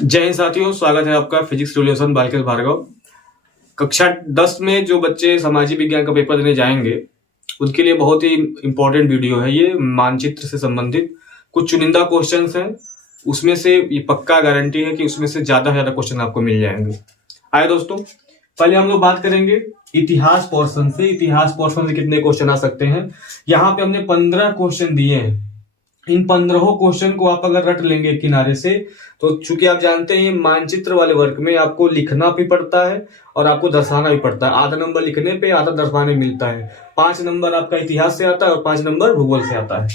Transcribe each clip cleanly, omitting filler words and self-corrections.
जय हिंद साथियों, स्वागत है आपका फिजिक्स रिवोल्यूशन बालकेश भार्गव। कक्षा 10 में जो बच्चे सामाजिक विज्ञान का पेपर देने जाएंगे उनके लिए बहुत ही इंपॉर्टेंट वीडियो है। ये मानचित्र से संबंधित कुछ चुनिंदा क्वेश्चंस हैं, उसमें से ये पक्का गारंटी है कि उसमें से ज्यादा क्वेश्चन आपको मिल जाएंगे। आए दोस्तों, पहले हम लोग बात करेंगे इतिहास पोर्शन से। इतिहास पोर्शन से कितने क्वेश्चन आ सकते हैं। यहाँ पे हमने 15 क्वेश्चन दिए हैं। इन 15 क्वेश्चन को आप अगर रट लेंगे किनारे से, तो चूंकि आप जानते हैं मानचित्र वाले वर्क में आपको लिखना भी पड़ता है और आपको दर्शाना भी पड़ता है। आधा नंबर लिखने पे, आधा दर्शाने में मिलता है। 5 नंबर आपका इतिहास से आता है और 5 नंबर भूगोल से आता है।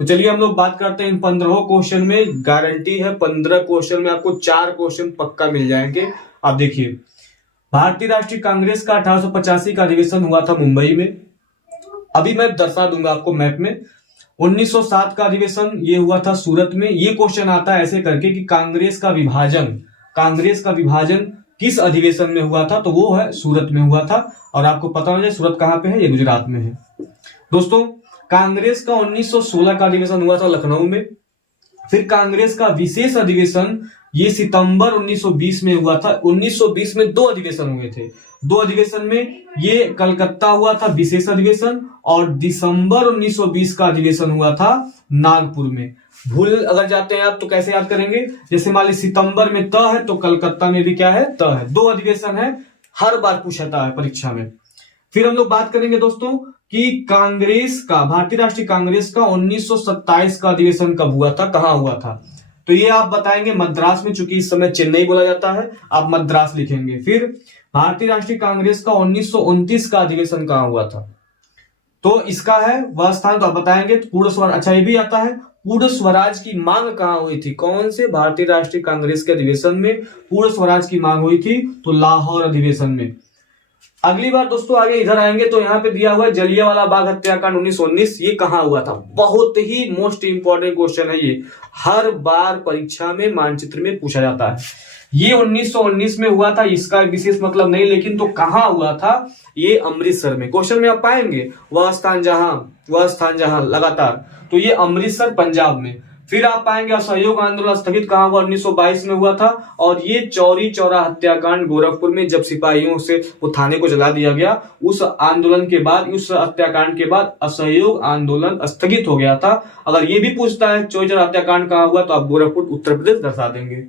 तो चलिए हम लोग बात करते हैं इन 15 क्वेश्चन में। गारंटी है 15 क्वेश्चन में आपको 4 क्वेश्चन पक्का मिल जाएंगे। आप देखिए, भारतीय राष्ट्रीय कांग्रेस का 1885 का अधिवेशन हुआ था मुंबई में। अभी मैं दर्शा दूंगा आपको मैप में। 1907 का अधिवेशन ये हुआ था सूरत में। ये क्वेश्चन आता है ऐसे करके कि कांग्रेस का विभाजन किस अधिवेशन में हुआ था, तो वो है सूरत में हुआ था। और आपको पता हो जाए सूरत कहां पे है, ये गुजरात में है। दोस्तों, कांग्रेस का 1916 का अधिवेशन हुआ था लखनऊ में। फिर कांग्रेस का विशेष अधिवेशन ये सितंबर 1920 में हुआ था। 1920 में 2 अधिवेशन हुए थे। 2 अधिवेशन में ये कलकत्ता हुआ था विशेष अधिवेशन, और दिसंबर 1920 का अधिवेशन हुआ था नागपुर में। भूल अगर जाते हैं आप तो कैसे याद करेंगे, जैसे मान लीजिए सितंबर में त है तो कलकत्ता में भी क्या है, त है। 2 अधिवेशन है, हर बार पूछता है परीक्षा में। फिर हम लोग बात करेंगे दोस्तों कि कांग्रेस का, भारतीय राष्ट्रीय कांग्रेस का 1927 का अधिवेशन कब हुआ था, कहां हुआ था, तो ये आप बताएंगे मद्रास में। चूंकि इस समय चेन्नई बोला जाता है, आप मद्रास लिखेंगे। फिर भारतीय राष्ट्रीय कांग्रेस का 1929 का अधिवेशन कहां हुआ था, तो इसका है वह स्थान, तो आप बताएंगे। तो पूर्ण स्वराज, अच्छा ये भी आता है, पूर्ण स्वराज की मांग कहां हुई थी, कौन से भारतीय राष्ट्रीय कांग्रेस के अधिवेशन में पूर्ण स्वराज की मांग हुई थी, तो लाहौर अधिवेशन में। अगली बार दोस्तों आगे इधर आएंगे तो यहाँ पे दिया हुआ है जलियांवाला बाग हत्याकांड 1919, ये कहां हुआ था। बहुत ही मोस्ट इंपॉर्टेंट क्वेश्चन है ये, हर बार परीक्षा में मानचित्र में पूछा जाता है। ये 1919 में हुआ था, इसका विशेष मतलब नहीं, लेकिन तो कहां हुआ था, ये अमृतसर में। क्वेश्चन में आप पाएंगे वह स्थान जहां लगातार, तो ये अमृतसर पंजाब में। फिर आप पाएंगे असहयोग आंदोलन स्थगित कहां हुआ, 1922 में हुआ था। और ये चौरी चौरा हत्याकांड गोरखपुर में, जब सिपाहियों से वो थाने को जला दिया गया, उस आंदोलन के बाद, उस हत्याकांड के बाद असहयोग आंदोलन स्थगित हो गया था। अगर ये भी पूछता है चौरी चौरा हत्याकांड कहां हुआ, तो आप गोरखपुर उत्तर प्रदेश दर्शा देंगे।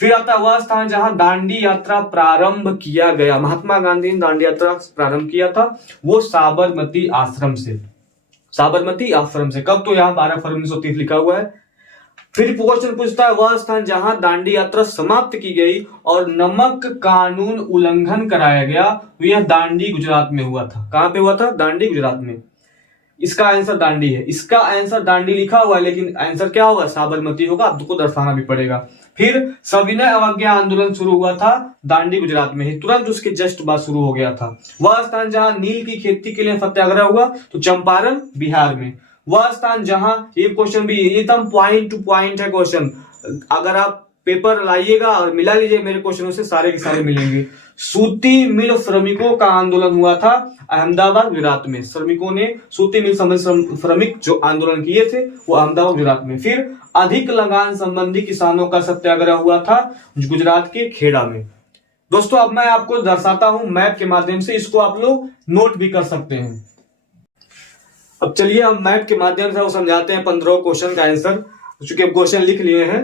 फिर आता वह स्थान जहां दांडी यात्रा प्रारंभ किया गया, महात्मा गांधी ने दांडी यात्रा प्रारंभ किया था, वो साबरमती आश्रम से। कब, तो यहाँ 12 फरवरी 1930 लिखा हुआ है। फिर क्वेश्चन पूछता है वह स्थान जहां दांडी यात्रा समाप्त की गई और नमक कानून उल्लंघन कराया गया, तो यह दांडी गुजरात में हुआ था। कहां पे हुआ था, दांडी गुजरात में। इसका आंसर दांडी है, इसका आंसर दांडी लिखा हुआ है, लेकिन आंसर क्या होगा, साबरमती होगा। आपको दर्शाना भी पड़ेगा। फिर सविनय अवज्ञा आंदोलन शुरू हुआ था दांडी गुजरात में ही, तुरंत उसके जस्ट बाद शुरू हो गया था। वह स्थान जहां नील की खेती के लिए सत्याग्रह हुआ, तो चंपारण बिहार में। वह स्थान जहां, ये क्वेश्चन भी एकदम पॉइंट टू पॉइंट है क्वेश्चन, अगर आप पेपर लाइएगा और मिला लीजिए मेरे क्वेश्चनों से, सारे के सारे मिलेंगे। सूती मिल श्रमिकों का आंदोलन हुआ था अहमदाबाद गुजरात में। श्रमिकों ने सूती मिल श्रमिक जो आंदोलन किए थे वो अहमदाबाद गुजरात में। फिर अधिक लगान संबंधी किसानों का सत्याग्रह हुआ था गुजरात के खेड़ा में। दोस्तों, अब मैं आपको दर्शाता हूं मैप के माध्यम से, इसको आप लोग नोट भी कर सकते हैं। अब चलिए हम मैप के माध्यम से वो समझाते हैं 15 क्वेश्चन का आंसर, चूंकि क्वेश्चन लिख लिए हैं।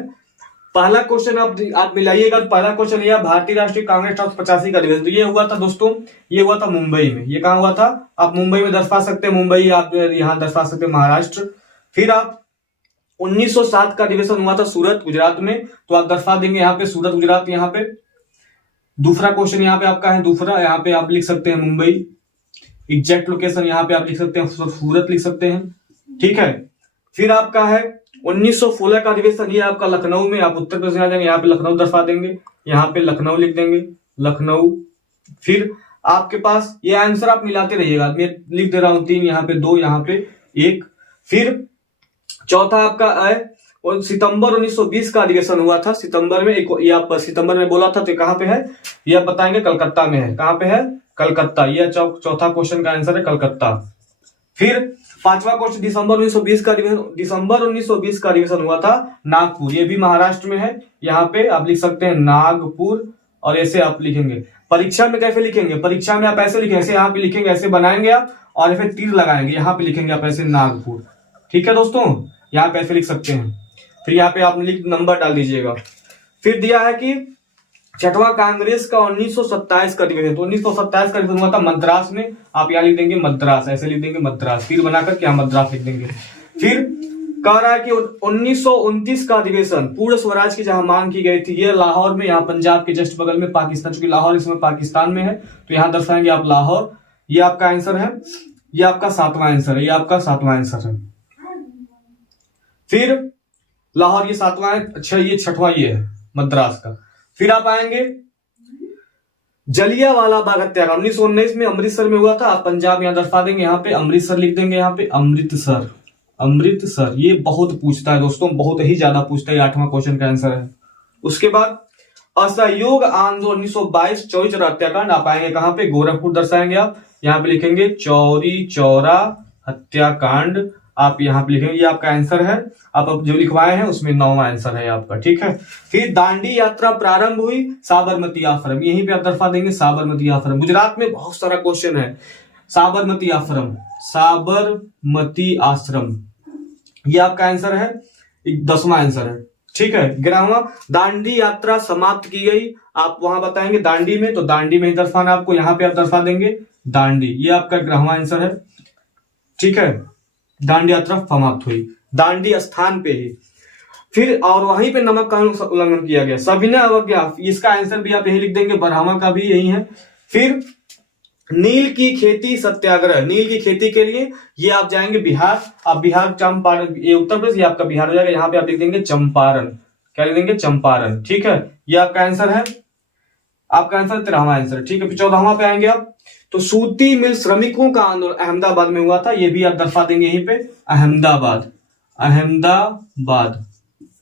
पहला क्वेश्चन आप मिलाइएगा, तो पहला क्वेश्चन यह, भारतीय राष्ट्रीय कांग्रेस 1885 का अधिवेशन, तो ये हुआ था दोस्तों, ये हुआ था मुंबई में। ये कहां हुआ था, आप मुंबई में दर्शा सकते हैं, मुंबई आप यहां दर्शा सकते हैं महाराष्ट्र। फिर आप 1907 का अधिवेशन हुआ था सूरत गुजरात में, तो आप दर्शा देंगे यहाँ पे सूरत गुजरात। यहाँ पे दूसरा क्वेश्चन यहाँ पे आपका है, दूसरा यहाँ पे आप लिख सकते हैं मुंबई, एग्जैक्ट लोकेशन यहाँ पे आप लिख सकते हैं सूरत लिख सकते हैं, ठीक है। फिर आपका है 1916 का अधिवेशन, ये आपका लखनऊ में, आप उत्तर प्रदेश आ जाएंगे, यहाँ पे लखनऊ दर्शा देंगे, यहाँ पे लखनऊ लिख देंगे, लखनऊ। फिर आपके पास ये आंसर आप मिलाते रहिएगा, मैं लिख दे रहा हूं 3, यहाँ पे 2, यहाँ पे 1। फिर चौथा आपका है, और सितंबर 1920 का अधिवेशन हुआ था, सितंबर में। ये आप सितंबर में बोला था, तो कहां पे है, ये आप बताएंगे कलकत्ता में है। कहां पे है, कलकत्ता। ये चौथा क्वेश्चन का आंसर है कलकत्ता। फिर पांचवा क्वेश्चन, दिसंबर 1920 का अधिवेशन हुआ था नागपुर, ये भी महाराष्ट्र में है। यहाँ पे आप लिख सकते हैं नागपुर, और ऐसे आप लिखेंगे। परीक्षा में कैसे लिखेंगे, परीक्षा में आप ऐसे लिखेंगे, ऐसे यहाँ पे लिखेंगे, ऐसे बनाएंगे आप और फिर तीर लगाएंगे, यहाँ पे लिखेंगे आप ऐसे नागपुर। ठीक है दोस्तों, यहाँ पे ऐसे लिख सकते हैं। फिर यहाँ पे आप लिख नंबर डाल दीजिएगा। फिर दिया है कि छठवां कांग्रेस का 1927 का अधिवेशन, तो 1927 का अधिवेशन हुआ था मद्रास में, आप यहाँ लिख देंगे मद्रास, ऐसे लिख देंगे मद्रास, फिर बनाकर क्या मद्रास लिख देंगे। फिर कह रहा है कि 1929 का अधिवेशन पूर्ण स्वराज की जहां मांग की गई थी, ये लाहौर में, यहाँ पंजाब के जस्ट बगल में पाकिस्तान, चूंकि लाहौर इस समय पाकिस्तान में है तो यहाँ दर्शाएंगे आप लाहौर। ये आपका आंसर है, ये आपका सातवां आंसर है, ये आपका सातवां आंसर है। फिर लाहौर ये सातवां है, अच्छा ये छठवां ये है मद्रास का। फिर आप आएंगे जलियांवाला बाग हत्याकांड 1919 में अमृतसर में हुआ था, आप पंजाब यहां दर्शा देंगे, यहाँ पे अमृतसर लिख देंगे, यहाँ पे अमृतसर, अमृतसर। ये बहुत पूछता है दोस्तों, बहुत ही ज्यादा पूछता है, 8वां क्वेश्चन का आंसर है। उसके बाद असहयोग आंदोलन 1922 चौरी चौरा हत्याकांड, आप आएंगे कहां पे, गोरखपुर दर्शाएंगे आप, यहाँ पे लिखेंगे चौरी चौरा हत्याकांड, आप यहाँ पे लिखेंगे, ये आपका आंसर है। आप जो लिखवाए हैं उसमें 9वां आंसर है आपका। ठीक है, फिर दांडी यात्रा प्रारंभ हुई साबरमती आश्रम, यहीं पे आप दर्शा देंगे साबरमती आश्रम। गुजरात में बहुत सारा क्वेश्चन है, साबरमती आश्रम, साबरमती आश्रम, ये आपका आंसर है, 10वां आंसर है। ठीक है, 11वां दांडी यात्रा समाप्त की गई, आप वहां बताएंगे दांडी में, तो दांडी में ही दर्शाना आपको, यहाँ पे आप दर्शा देंगे दांडी, ये आपका 11वां आंसर है। ठीक है, दांडी यात्रा समाप्त हुई दांडी स्थान पे ही। फिर और वहीं पे नमक कानून उल्लंघन किया गया, सविनय अवज्ञा, इसका आंसर भी आप यही लिख देंगे, 12वां का भी यही है। फिर नील की खेती सत्याग्रह, नील की खेती के लिए ये आप जाएंगे बिहार, आप बिहार चंपारण, ये उत्तर प्रदेश, ये आपका बिहार हो जाएगा, यहाँ पे आप लिख देंगे चंपारण, क्या लिख देंगे चंपारण। ठीक है, ये आपका आंसर है, आपका आंसर 13वां आंसर। ठीक है, फिर 14वां पे आएंगे आप, तो सूती मिल श्रमिकों का आंदोलन अहमदाबाद में हुआ था, ये भी आप दर्शा देंगे यहीं पे अहमदाबाद, अहमदाबाद।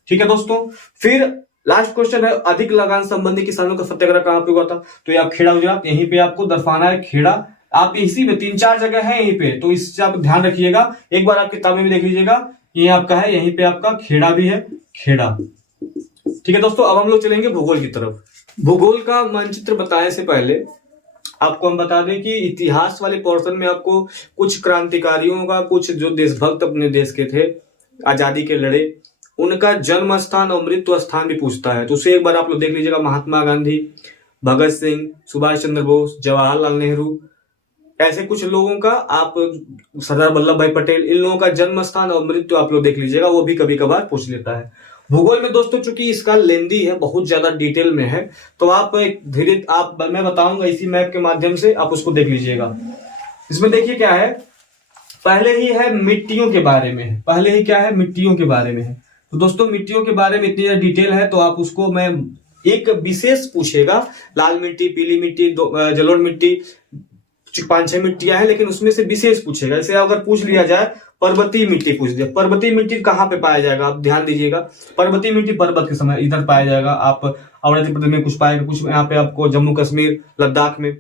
ठीक है दोस्तों, फिर लास्ट क्वेश्चन है अधिक लगान संबंधी किसानों का सत्याग्रह कहां पे हुआ था, तो ये आप खेड़ा गुजरात, यहीं पे आपको दर्शाना है खेड़ा। आप इसी में 3-4 जगह है यहीं पे, तो इससे आप ध्यान रखिएगा, एक बार आप किताब में भी देख लीजिएगा, ये आपका है, यहीं पे आपका खेड़ा भी है, खेड़ा। ठीक है दोस्तों, अब हम लोग चलेंगे भूगोल की तरफ। भूगोल का मानचित्र बताने से पहले आपको हम बता दें कि इतिहास वाले पोर्शन में आपको कुछ क्रांतिकारियों का, कुछ जो देशभक्त अपने देश के थे, आजादी के लड़े, उनका जन्म स्थान और मृत्यु स्थान भी पूछता है, तो उसे एक बार आप लोग देख लीजिएगा। महात्मा गांधी, भगत सिंह, सुभाष चंद्र बोस, जवाहरलाल नेहरू, ऐसे कुछ लोगों का, आप सरदार वल्लभ भाई पटेल, इन लोगों का जन्म स्थान और मृत्यु आप लोग देख लीजिएगा, वो भी कभी कभार पूछ लेता है। भूगोल में दोस्तों चूंकि इसका लेंदी है, बहुत ज्यादा डिटेल में है, तो आप धीरे आप मैं बताऊंगा इसी मैप के माध्यम से, आप उसको देख लीजिएगा। इसमें देखिए क्या है, पहले ही है मिट्टियों के बारे में, पहले ही क्या है मिट्टियों के बारे में है। तो दोस्तों मिट्टियों के बारे में इतनी डिटेल है, तो आप उसको मैं एक विशेष पूछेगा, लाल मिट्टी, पीली मिट्टी, जलोढ़ मिट्टी, 5-6 मिट्टियां हैं, लेकिन उसमें से विशेष पूछेगा। जैसे अगर पूछ लिया जाए पर्वतीय मिट्टी पूछ दिया, पर्वतीय मिट्टी कहाँ पे पाया जाएगा, आप ध्यान दीजिएगा। पर्वतीय मिट्टी पर्वत के समय इधर पाया जाएगा, आप अरुणाचल प्रदेश में कुछ पाएगा, कुछ यहाँ पे आपको जम्मू कश्मीर, लद्दाख में।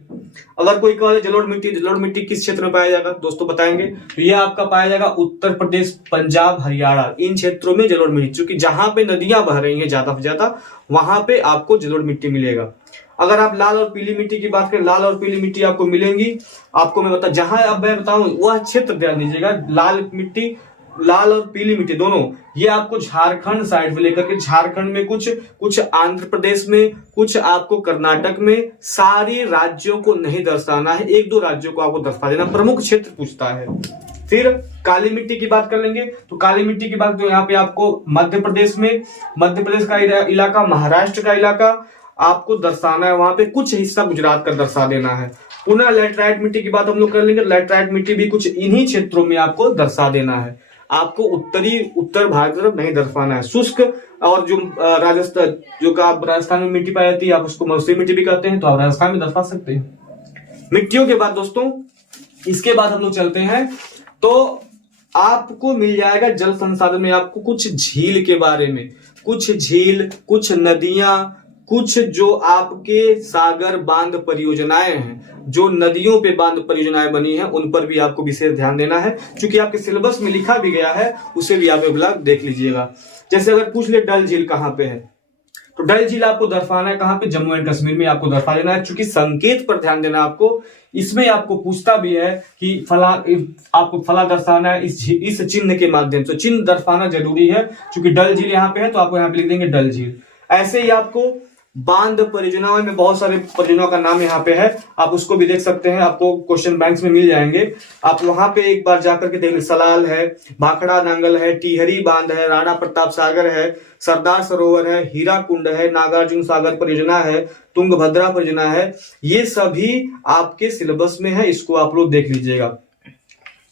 अगर कोई कहे जलोढ़ मिट्टी किस क्षेत्र में पाया जाएगा दोस्तों बताएंगे, तो ये आपका पाया जाएगा उत्तर प्रदेश, पंजाब, हरियाणा, इन क्षेत्रों में जलोढ़ मिट्टी, क्योंकि जहां पे नदियां बह रही है ज्यादा से ज्यादा, वहां पे आपको जलोढ़ मिट्टी मिलेगा। अगर आप लाल और पीली मिट्टी की बात करें, लाल और पीली मिट्टी आपको मिलेंगी, आपको मैं बता, जहां अब मैं बताऊं वह क्षेत्र ध्यान दीजिएगा, लाल मिट्टी, लाल और पीली मिट्टी दोनों, ये आपको झारखंड साइड से लेकर के, झारखंड में कुछ आंध्र प्रदेश में, कुछ आपको कर्नाटक में, सारी राज्यों को नहीं दर्शाना है, 1-2 राज्यों को आपको दर्शा देना, प्रमुख क्षेत्र पूछता है। फिर काली मिट्टी की बात कर लेंगे, तो काली मिट्टी की बात, तो यहाँ पे आपको मध्य प्रदेश में, मध्य प्रदेश का इलाका, महाराष्ट्र का इलाका आपको दर्शाना है, वहां पे कुछ हिस्सा गुजरात का दर्शा देना है। पुनः लैटराइट मिट्टी की बात हम लोग कर लेंगे, लैटराइट मिट्टी भी कुछ इन्हीं क्षेत्रों में आपको दर्शा देना है, आपको उत्तर भारत की तरफ नहीं दर्शाना है। शुष्क और जो राजस्थान, जो का राजस्थान में मिट्टी पाई जाती है, आप उसको मसूरी मिट्टी भी कहते हैं, तो आप राजस्थान में दर्शा सकते हैं। मिट्टियों के बाद दोस्तों, इसके बाद हम लोग चलते हैं, तो आपको मिल जाएगा जल संसाधन में, आपको कुछ झील के बारे में, कुछ झील, कुछ नदियां, कुछ जो आपके सागर बांध परियोजनाएं हैं, जो नदियों पे बांध परियोजनाएं बनी हैं, उन पर भी आपको विशेष ध्यान देना है, क्योंकि आपके सिलेबस में लिखा भी गया है, उसे भी आप एक बार देख लीजिएगा। जैसे अगर पूछ ले डल झील कहाँ पे है, तो डल झील आपको दर्शाना है कहाँ पे, जम्मू एंड कश्मीर में आपको दर्शा देना है। चूंकि संकेत पर ध्यान देना आपको, इसमें आपको पूछता भी है कि फला, आपको फला दर्शाना है इस चिन्ह के माध्यम से। चिन्ह दर्शाना जरूरी है, क्योंकि डल झील यहाँ पे है तो आपको यहाँ पे लिख देंगे डल झील। ऐसे ही आपको बांध परियोजनाओं में बहुत सारे परियोजनाओं का नाम यहाँ पे है, आप उसको भी देख सकते हैं, आपको क्वेश्चन बैंक्स में मिल जाएंगे। आप वहां पे एक बार जाकर के देख लीजिए। सलाल है, भाखड़ा नांगल है, टिहरी बांध है, राणा प्रताप सागर है, सरदार सरोवर है, हीरा कुंड है, नागार्जुन सागर परियोजना है, तुंगभद्रा परियोजना है। ये सभी आपके सिलेबस में है, इसको आप लोग देख लीजिएगा।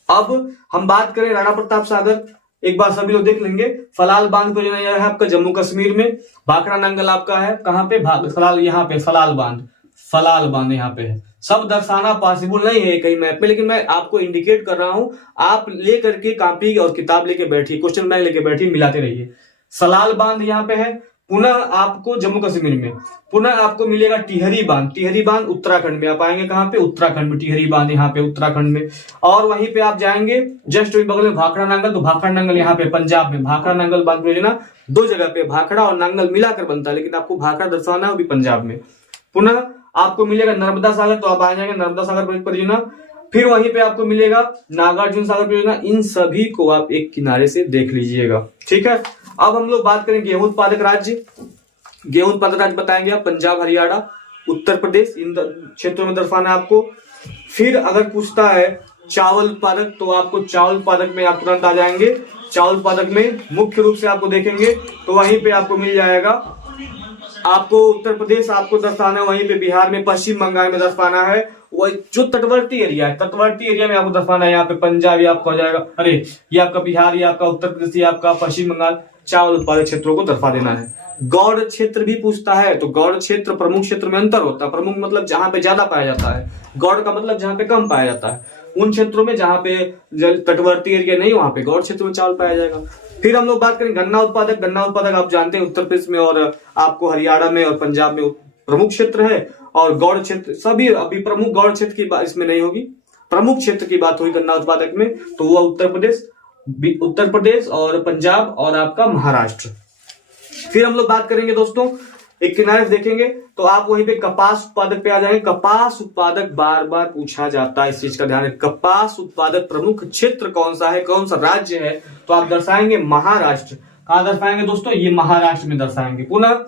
अब हम बात करें राणा प्रताप सागर, एक बार सभी लोग देख लेंगे। फलाल बांध परियोजना यह है आपका जम्मू कश्मीर में। भाखड़ा नांगल आपका है कहां पे, फलाल, यहाँ पे फलाल बांध यहाँ पे है। सब दर्शाना पॉसिबल नहीं है कहीं मैप में, लेकिन मैं आपको इंडिकेट कर रहा हूं। आप लेकर के कॉपी और किताब लेके बैठिए, क्वेश्चन बैंक लेके बैठिए, मिलाते रहिए। सलाल बांध यहाँ पे है, पुनः आपको जम्मू कश्मीर में, पुनः आपको मिलेगा टिहरी बांध। टिहरी बांध उत्तराखंड में, आप आएंगे कहां पे, उत्तराखंड में, टिहरी बांध यहाँ पे उत्तराखंड में। और वहीं पे आप जाएंगे जस्ट बगल में भाखड़ा नांगल, तो भाखड़ा नांगल यहाँ पे पंजाब में। भाखड़ा नांगल बांध परियोजना दो जगह पे, भाखड़ा और नांगल मिलाकर बनता है, लेकिन आपको भाखड़ा दर्शाना है, वो भी पंजाब में। पुनः आपको मिलेगा नर्मदा सागर, तो आप आ जाएंगे नर्मदा सागर परियोजना। फिर वहीं पे आपको मिलेगा नागार्जुन सागर परियोजना। इन सभी को आप एक किनारे से देख लीजिएगा, ठीक है। अब हम लोग बात करें गेहूं उत्पादक राज्य। गेहूं उत्पादक राज्य बताएंगे आप, पंजाब, हरियाणा, उत्तर प्रदेश, इन क्षेत्रों में दर्शाना है आपको। फिर अगर पूछता है चावल उत्पादक, तो आपको चावल उत्पादक में आप तुरंत आ जाएंगे। चावल उत्पादक में मुख्य रूप से आपको देखेंगे तो वहीं पे आपको मिल जाएगा, आपको उत्तर प्रदेश आपको दर्शाना है, वहीं पे बिहार में, पश्चिम बंगाल में दर्शाना है। वही जो तटवर्ती एरिया है, तटवर्ती एरिया में आपको दर्शाना है। यहाँ पे पंजाब ये आपका हो जाएगा, अरे ये आपका बिहार, ये आपका उत्तर प्रदेश, ये आपका पश्चिम बंगाल। चावल उत्पादक क्षेत्रों को दर्शा देना है। गौड़ क्षेत्र भी पूछता है, तो गौड़ क्षेत्र प्रमुख क्षेत्र में अंतर होता है। प्रमुख मतलब जहां पे ज्यादा पाया जाता है, गौड़ का मतलब जहां पे कम पाया जाता है। उन क्षेत्रों में जहां पे तटवर्ती एरिया नहीं, वहां पे गौड़ क्षेत्र में चावल पाया जाएगा। फिर हम लोग बात करें गन्ना उत्पादक। गन्ना उत्पादक आप जानते हैं उत्तर प्रदेश में और आपको हरियाणा में और पंजाब में प्रमुख क्षेत्र है। और गौड़ क्षेत्र सभी, अभी प्रमुख गौड़ क्षेत्र की बात इसमें नहीं होगी, प्रमुख क्षेत्र की बात हुई गन्ना उत्पादक में, तो वह उत्तर प्रदेश और पंजाब और आपका महाराष्ट्र। फिर हम लोग बात करेंगे दोस्तों, एक किनारे देखेंगे तो आप वहीं पे कपास उत्पादक पे आ जाएंगे। कपास उत्पादक बार बार पूछा जाता है, इस चीज का ध्यान है। कपास उत्पादक प्रमुख क्षेत्र कौन सा है, कौन सा राज्य है, तो आप दर्शाएंगे महाराष्ट्र। कहां दर्शाएंगे दोस्तों, ये महाराष्ट्र में दर्शाएंगे। पुनः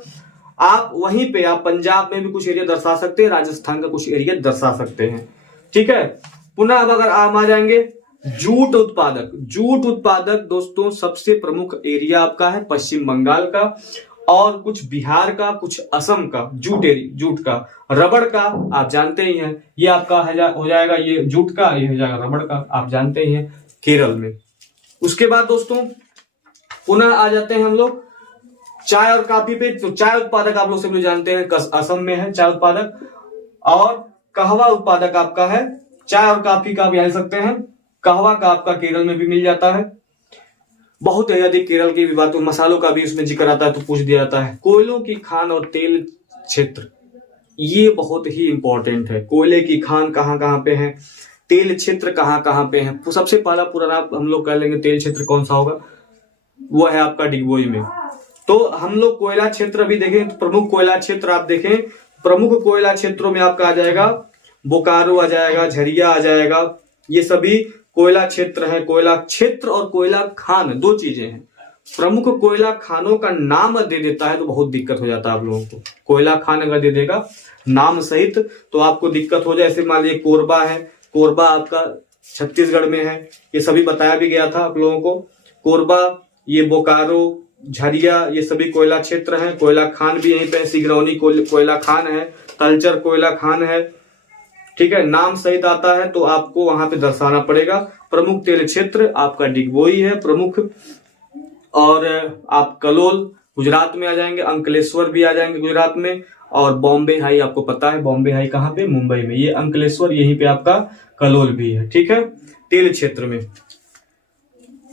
आप वहीं पे, आप पंजाब में भी कुछ एरिया दर्शा सकते हैं, राजस्थान का कुछ एरिया दर्शा सकते हैं, ठीक है। पुनः अब अगर आप आ जाएंगे जूट उत्पादक। जूट उत्पादक दोस्तों सबसे प्रमुख एरिया आपका है पश्चिम बंगाल का, और कुछ बिहार का, कुछ असम का। जूट का। रबड़ का आप जानते ही हैं, ये आपका हो जाएगा ये जूट का, ये हो जाएगा रबड़ का, आप जानते ही हैं, केरल में। उसके बाद दोस्तों पुनः आ जाते हैं हम लोग चाय और कॉफी पे। तो चाय उत्पादक आप लोग सब लोग जानते हैं असम में है चाय उत्पादक, और कहवा उत्पादक आपका है। चाय और कॉफी का आप जान सकते हैं, कहवा का आपका केरल में भी मिल जाता है। बहुत ही अधिक केरल की भी बात, मसालों का भी उसमें जिक्र आता है तो पूछ दिया जाता है। कोयलों की खान और तेल क्षेत्र, ये बहुत ही इंपॉर्टेंट है। कोयले की खान कहाँ कहाँ पे है, तेल क्षेत्र कहाँ कहाँ पे है। तो सबसे पहला पूरा नाम हम लोग कह लेंगे तेल क्षेत्र कौन सा होगा, वो है आपका डिगबोई में। तो हम लोग कोयला क्षेत्र भी देखें तो प्रमुख कोयला क्षेत्र आप देखें, प्रमुख कोयला क्षेत्रों में आपका आ जाएगा बोकारो आ जाएगा, झरिया आ जाएगा। ये सभी कोयला क्षेत्र है। कोयला क्षेत्र और कोयला खान दो चीजें हैं। प्रमुख कोयला खानों का नाम दे देता है तो बहुत दिक्कत हो जाता है आप लोगों को। कोयला खान अगर दे देगा नाम सहित तो आपको दिक्कत हो जाए। ऐसे मान लीजिए कोरबा है, कोरबा आपका छत्तीसगढ़ में है, ये सभी बताया भी गया था आप लोगों को। कोरबा, ये बोकारो, झरिया, ये सभी कोयला क्षेत्र हैं। कोयला खान भी यहीं पे, सिगरौनी कोयला खान है, तलचर कोयला खान है, ठीक है। नाम सहित आता है तो आपको वहां पे दर्शाना पड़ेगा। प्रमुख तेल क्षेत्र आपका डिगबोई है प्रमुख, और आप कलोल गुजरात में आ जाएंगे, अंकलेश्वर भी आ जाएंगे गुजरात में, और बॉम्बे हाई आपको पता है, बॉम्बे हाई कहाँ पे, मुंबई में। ये अंकलेश्वर, यहीं पे आपका कलोल भी है, ठीक है, तेल क्षेत्र में।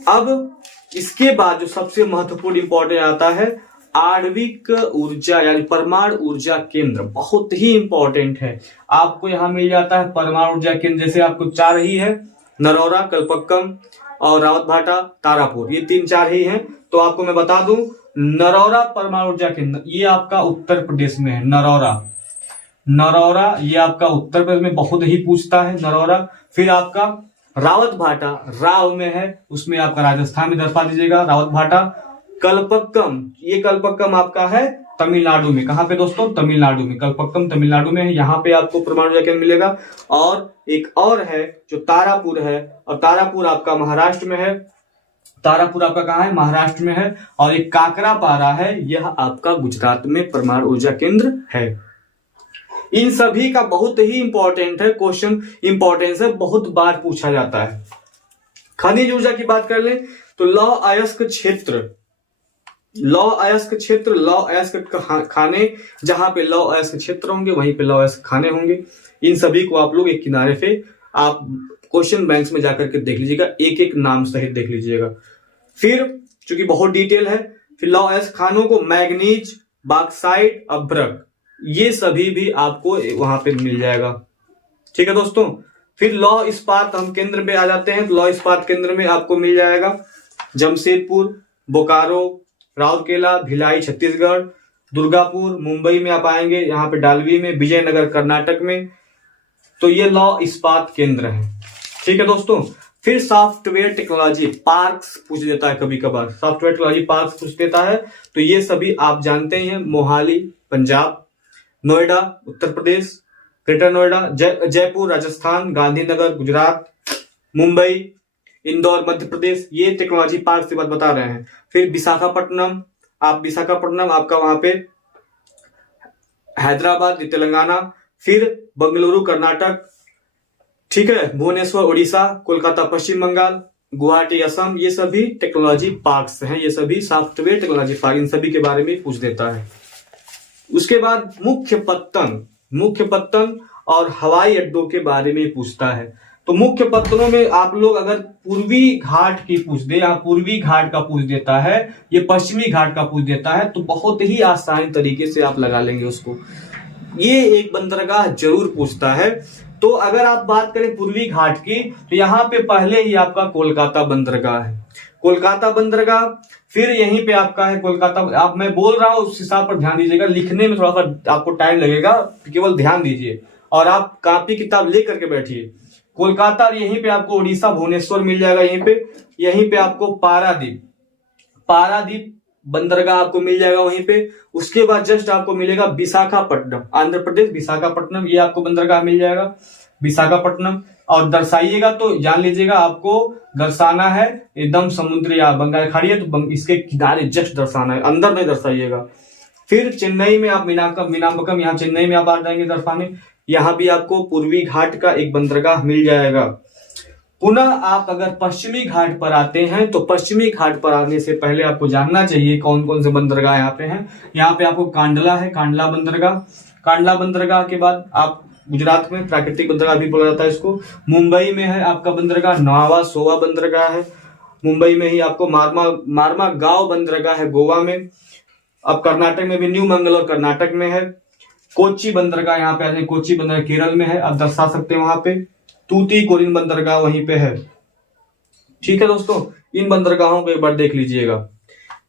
अब इसके बाद जो सबसे महत्वपूर्ण इंपॉर्टेंट आता है आणविक ऊर्जा यानी परमाणु ऊर्जा केंद्र बहुत ही इंपॉर्टेंट है। आपको यहाँ मिल जाता है परमाणु ऊर्जा केंद्र, जैसे आपको 4 ही है, नरौरा, कल्पक्कम और रावतभाटा, तारापुर, ये 3-4 ही हैं। तो आपको मैं बता दूं, नरौरा परमाणु ऊर्जा केंद्र ये आपका उत्तर प्रदेश में है। नरौरा ये आपका उत्तर प्रदेश में बहुत ही पूछता है, नरौरा। फिर आपका रावतभाटा राव में है, उसमें आपका राजस्थान में दर्शा दीजिएगा रावतभाटा। कल्पक्कम, ये कल्पक्कम आपका है तमिलनाडु में। कहां पे दोस्तों? तमिलनाडु में। कल्पक्कम तमिलनाडु में है, यहाँ पे आपको परमाणु ऊर्जा केंद्र मिलेगा। और एक और है जो तारापुर है, और तारापुर आपका महाराष्ट्र में है। तारापुर आपका कहाँ है? महाराष्ट्र में है। और एक काकरापारा है, यह आपका गुजरात में परमाणु ऊर्जा केंद्र है। इन सभी का बहुत ही इंपॉर्टेंट है, क्वेश्चन इंपॉर्टेंस है, बहुत बार पूछा जाता है। खनिज ऊर्जा की बात कर ले तो लौह अयस्क क्षेत्र, लौह अयस्क खाने, जहां पे लौह अयस्क क्षेत्र होंगे वहीं पे लौह अयस्क खाने होंगे। इन सभी को आप लोग एक किनारे पे आप क्वेश्चन बैंक्स में जाकर के देख लीजिएगा, एक एक नाम सहित देख लीजिएगा। फिर चूंकि बहुत डिटेल है, फिर लौह अयस्क खानों को मैग्नीज, बॉक्साइट, अभ्रक, ये सभी भी आपको वहां पे मिल जाएगा। ठीक है दोस्तों। फिर लौह इस्पात हम केंद्र पे आ जाते हैं, तो लौह इस्पात केंद्र में आपको मिल जाएगा जमशेदपुर, बोकारो, राउरकेला, भिलाई छत्तीसगढ़, दुर्गापुर मुंबई में आप आएंगे, यहाँ पे डालवी में, विजयनगर कर्नाटक में। तो ये लौह इस्पात केंद्र है। ठीक है दोस्तों। फिर सॉफ्टवेयर टेक्नोलॉजी पार्क्स पूछ देता है कभी कभार, सॉफ्टवेयर टेक्नोलॉजी पार्क्स पूछ देता है। तो ये सभी आप जानते हैं, मोहाली पंजाब, नोएडा उत्तर प्रदेश, ग्रेटर नोएडा, जयपुर राजस्थान, गांधीनगर गुजरात, मुंबई, इंदौर मध्य प्रदेश, ये टेक्नोलॉजी पार्क से बात बता रहे हैं। फिर विशाखापट्टनम आपका वहां पे हैदराबाद तेलंगाना, फिर बंगलुरु कर्नाटक, ठीक है, भुवनेश्वर उड़ीसा, कोलकाता पश्चिम बंगाल, गुवाहाटी असम, ये सभी टेक्नोलॉजी पार्क्स हैं, ये सभी सॉफ्टवेयर टेक्नोलॉजी पार्क, इन सभी के बारे में पूछ देता है। उसके बाद मुख्य पत्तन और हवाई अड्डों के बारे में पूछता है। तो मुख्य पत्तनों में आप लोग अगर पूर्वी घाट की पूछ दे, या पूर्वी घाट का पूछ देता है, ये पश्चिमी घाट का पूछ देता है, तो बहुत ही आसान तरीके से आप लगा लेंगे उसको। ये एक बंदरगाह जरूर पूछता है। तो अगर आप बात करें पूर्वी घाट की, तो यहाँ पे पहले ही आपका कोलकाता बंदरगाह है, कोलकाता बंदरगाह। फिर यहीं पे आपका है कोलकाता, आप मैं बोल रहा हूं उस हिसाब पर ध्यान दीजिएगा, लिखने में थोड़ा सा आपको टाइम लगेगा, केवल ध्यान दीजिए और आप कॉपी किताब लेकर के बैठिए। कोलकाता, यहीं पे आपको उड़ीसा भुवनेश्वर मिल जाएगा, यहीं पे आपको पारादीप बंदरगाह आपको मिल जाएगा वहीं पे। उसके बाद जस्ट आपको मिलेगा विशाखापट्टनम, आंध्र प्रदेश विशाखापट्टनम, ये आपको बंदरगाह मिल जाएगा विशाखापट्टनम। और दर्शाइएगा तो जान लीजिएगा, आपको दर्शाना है एकदम समुद्री या बंगाल खाड़ी है तो इसके किनारे जस्ट दर्शाना है, अंदर नहीं दर्शाइएगा। फिर चेन्नई में आप मीनामबक्कम, यहाँ चेन्नई में आप आ जाएंगे दर्शाने, यहाँ भी आपको पूर्वी घाट का एक बंदरगाह मिल जाएगा। पुनः आप अगर पश्चिमी घाट पर आते हैं, तो पश्चिमी घाट पर आने से पहले आपको जानना चाहिए कौन कौन से बंदरगाह यहाँ पे हैं। यहाँ पे आपको कांडला है, कांडला बंदरगाह के बाद आप गुजरात में प्राकृतिक बंदरगाह भी बोला जाता है इसको। मुंबई में है आपका बंदरगाह नवावा सोवा बंदरगाह है, मुंबई में ही आपको मारमा गांव बंदरगाह है गोवा में। अब कर्नाटक में भी न्यू मंगलोर कर्नाटक में है। कोच्चि बंदरगाह यहाँ पे आते, कोच्चि बंदरगाह केरल में है, आप दर्शा सकते हैं वहां पे। तूतीकोरिन बंदरगाह वहीं पे है। ठीक है दोस्तों, इन बंदरगाहों को एक बार देख लीजिएगा।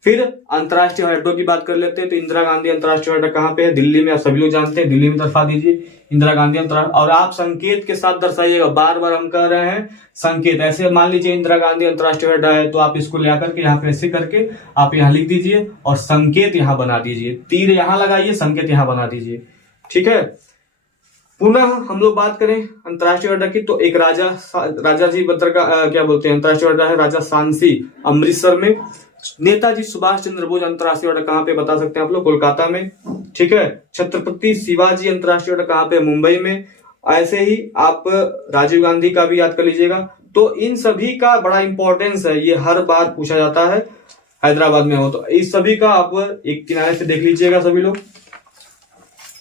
फिर अंतर्राष्ट्रीय हवाई अड्डों की बात कर लेते हैं, तो इंदिरा गांधी अंतर्राष्ट्रीय हवाई अड्डा कहाँ पे है? दिल्ली में, आप सभी लोग जानते हैं, दिल्ली में दर्शा दीजिए इंदिरा गांधी अंतर्राष्ट्रीय। और आप संकेत के साथ दर्शाइएगा, बार बार हम कह रहे हैं संकेत। ऐसे मान लीजिए इंदिरा गांधी अंतर्राष्ट्रीय हवाई अड्डा है, तो आप इसको ले करके यहाँ पे ऐसे करके आप यहाँ लिख दीजिए और संकेत यहाँ बना दीजिए, तीर यहाँ लगाइए, संकेत यहाँ बना दीजिए। ठीक है। पुनः हम लोग बात करें अंतर्राष्ट्रीय अड्डा की, तो एक राजाजी बंदरगाह क्या बोलते हैं अंतर्राष्ट्रीय अड्डा है, राजा सांसी अमृतसर में। नेताजी सुभाष चंद्र बोस अंतर्राष्ट्रीय अड्डा कहाँ पे बता सकते हैं आप लोग? कोलकाता में। ठीक है। छत्रपति शिवाजी अंतर्राष्ट्रीय अड्डा कहाँ पे? मुंबई में। ऐसे ही आप राजीव गांधी का भी याद कर लीजिएगा। तो इन सभी का बड़ा इंपॉर्टेंस है, ये हर बार पूछा जाता है, हैदराबाद में हो तो इस सभी का आप एक किनारे से देख लीजिएगा सभी लोग।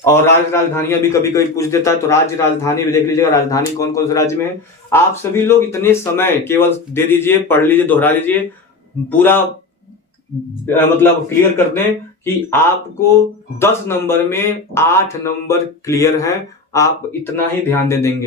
और राज्य राजधानियां भी कभी कभी पूछ देता है, तो राज्य राजधानी भी देख लीजिएगा, राजधानी कौन कौन से राज्य में है। आप सभी लोग इतने समय केवल दे दीजिए, पढ़ लीजिए, दोहरा लीजिए, पूरा मतलब क्लियर कर दें कि आपको 10 नंबर में 8 नंबर क्लियर हैं, आप इतना ही ध्यान दे देंगे।